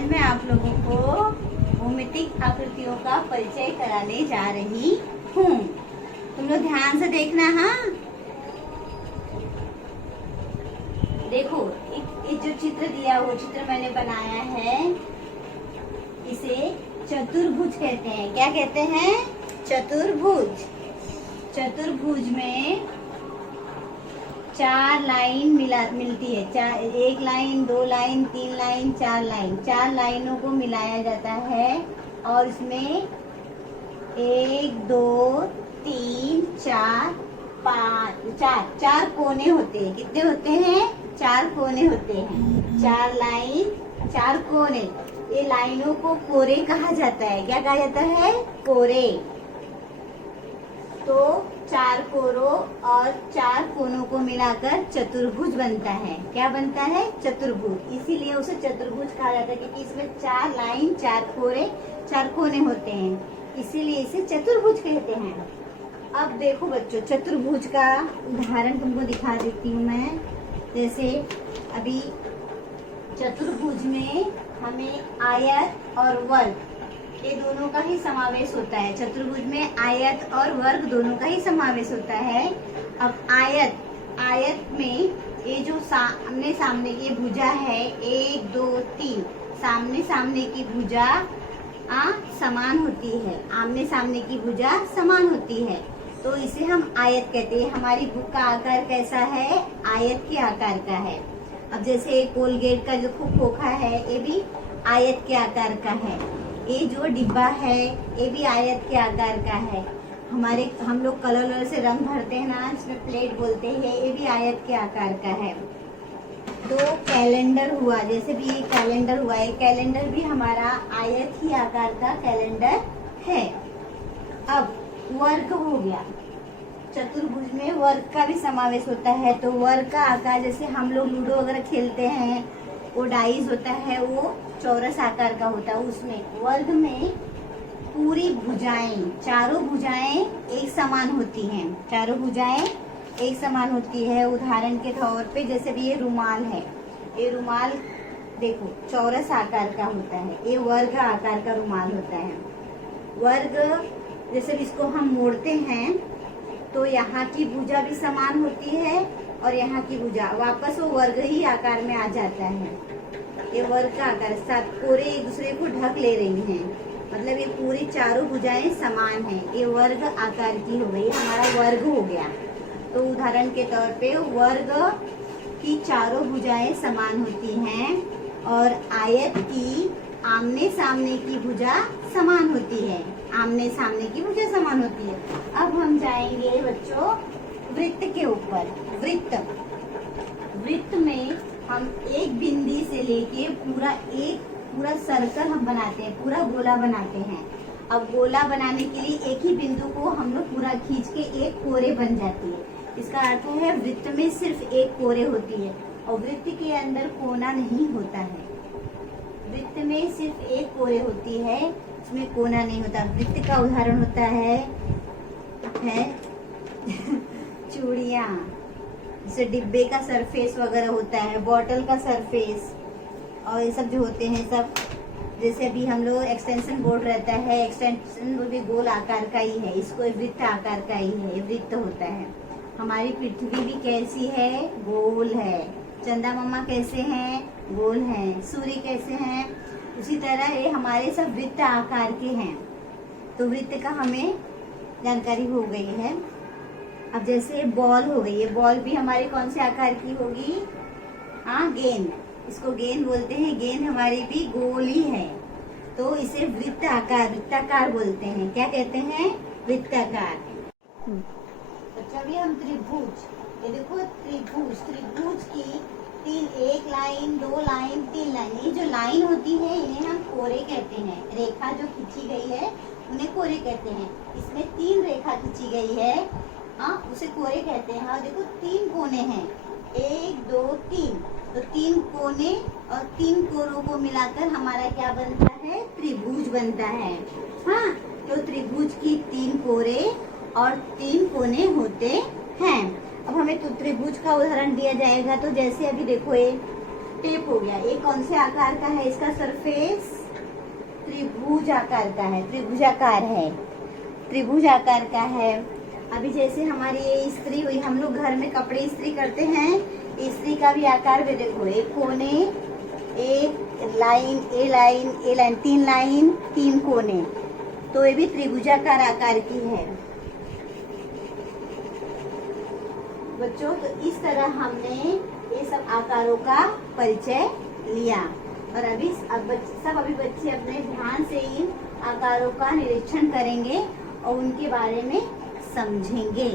आज मैं आप लोगों को भौमितिक आकृतियों का परिचय कराने जा रही हूँ। तुम लोग ध्यान से देखना। हाँ, देखो ये जो चित्र दिया वो चित्र मैंने बनाया है, इसे चतुर्भुज कहते हैं। क्या कहते हैं? चतुर्भुज। चतुर्भुज में 4 लाइन मिलती है। एक लाइन, 2 लाइन, 3 लाइन, 4 लाइन। 4 लाइनों को मिलाया जाता है और इसमें 1 2 3 4 5 4 कोने होते हैं। कितने होते हैं? 4 कोने होते हैं। 4 लाइन, 4 कोने। ये लाइनों को कोरे कहा जाता है। क्या कहा जाता है? कोरे। तो 4 कोरों और 4 कोनों को मिलाकर चतुर्भुज बनता है। क्या बनता है? चतुर्भुज। इसीलिए उसे चतुर्भुज कहा जाता है, क्योंकि इसमें 4 लाइन, 4 कोरे, 4 कोने होते हैं, इसीलिए इसे चतुर्भुज कहते हैं। अब देखो बच्चों, चतुर्भुज का उदाहरण तुमको दिखा देती हूँ मैं। जैसे अभी चतुर्भुज में हमें आयत और वर्ग, ये दोनों का ही समावेश होता है। चतुर्भुज में आयत और वर्ग दोनों का ही समावेश होता है। अब आयत में ये जो सामने सामने की भुजा है, 1 2 3, सामने सामने की भुजा समान होती है। आमने सामने की भुजा समान होती है, तो इसे हम आयत कहते हैं। हमारी बुक का आकार कैसा है? आयत के आकार का है। अब जैसे कोलगेट का जो खोखा है, ये भी आयत के आकार का है। ये जो डिब्बा है, ये भी आयत के आकार का है। हम लोग कलर से रंग भरते हैं ना, इसमें प्लेट बोलते हैं, ये भी आयत के आकार का है। तो कैलेंडर हुआ, जैसे भी ये कैलेंडर हुआ, ये कैलेंडर भी हमारा आयत ही आकार का कैलेंडर है। अब वर्ग हो गया। चतुर्भुज में वर्ग का भी समावेश होता है। तो वर्ग का आकार, जैसे हम लोग लूडो वगैरह खेलते हैं, वो डाइस होता है, वो चौरस आकार का होता है। उसमें वर्ग में पूरी भुजाएं, चारों भुजाएं एक समान होती हैं। चारों भुजाएं एक समान होती है। उदाहरण के तौर पे जैसे भी ये रुमाल है, ये रुमाल देखो चौरस आकार का होता है, ये वर्ग आकार का रुमाल होता है। वर्ग जैसे भी इसको हम मोड़ते हैं तो यहाँ की भुजा भी समान होती है और यहाँ की भुजा वापस वो वर्ग ही आकार में आ जाता है। ये वर्ग का आकार, 7 कोरे एक दूसरे को ढक ले रही हैं, मतलब ये पूरी चारों भुजाएं समान हैं। ये वर्ग आकार की हो गई, हमारा वर्ग हो गया। तो उदाहरण के तौर पे वर्ग की चारों भुजाएं समान होती हैं और आयत की आमने सामने की भुजा समान होती है। आमने सामने की भुजा समान होती है। अब हम जाएंगे बच्चों वृत्त के ऊपर। वृत्त में हम एक बिंदी से लेके पूरा सर्कल हम बनाते हैं, पूरा गोला बनाते हैं। अब गोला बनाने के लिए एक ही बिंदु को हम लोग पूरा खींच के एक कोरे बन जाती है। इसका अर्थ है वृत्त में सिर्फ एक कोरे होती है और वृत्त के अंदर कोना नहीं होता है। वृत्त में सिर्फ एक कोरे होती है, इसमें कोना नहीं होता। वृत्त का उदाहरण होता है चूड़ियाँ, जैसे डिब्बे का सरफेस वगैरह होता है, बॉटल का सरफेस, और ये सब जो होते हैं सब। जैसे अभी हम लोग एक्सटेंशन बोर्ड रहता है, एक्सटेंशन बोर्ड भी गोल आकार का ही है, इसको वृत्त आकार का ही है, वृत्त होता है। हमारी पृथ्वी भी कैसी है? गोल है। चंदा मामा कैसे हैं? गोल हैं। सूर्य कैसे हैं? उसी तरह ये हमारे सब वृत्त आकार के हैं। तो वृत्त का हमें जानकारी हो गई है। अब जैसे बॉल हो गई, ये बॉल भी हमारी कौन से आकार की होगी? गेंद। इसको गेंद बोलते हैं। गेंद हमारी भी गोल ही है, तो इसे वृत्ताकार बोलते हैं। क्या कहते हैं? वृत्ताकार। अभी हम त्रिभुज, ये देखो त्रिभुज की 1 लाइन, 2 लाइन, 3 लाइन, ये जो लाइन होती है इन्हें हम कोरे कहते हैं। रेखा जो खींची गई है उन्हें कोरे कहते हैं। इसमें 3 रेखा खींची गई है, उसे कोरे कहते हैं। हाँ देखो 3 कोने हैं, 1 2 3, तो 3 कोने और 3 कोरों को मिलाकर हमारा क्या बनता है? त्रिभुज बनता है। हाँ, तो त्रिभुज की 3 कोरे और 3 कोने होते हैं। अब हमें तो त्रिभुज का उदाहरण दिया जाएगा। तो जैसे अभी देखो टेप हो गया। ये कौन से आकार का है? इसका सरफेस त्रिभुज आकार का है, त्रिभुजाकार है, त्रिभुज आकार का है। अभी जैसे हमारी ये इस्त्री हुई, हम लोग घर में कपड़े इस्त्री करते हैं, इस्त्री का भी आकार भी देखो, एक कोने, एक लाइन, ए लाइन, ए लाइन, 3 लाइन, 3 कोने, तो ये भी त्रिभुजाकार आकार की है बच्चों। तो इस तरह हमने ये सब आकारों का परिचय लिया और अभी अभी बच्चे अपने ध्यान से इन आकारों का निरीक्षण करेंगे और उनके बारे में समझेंगे।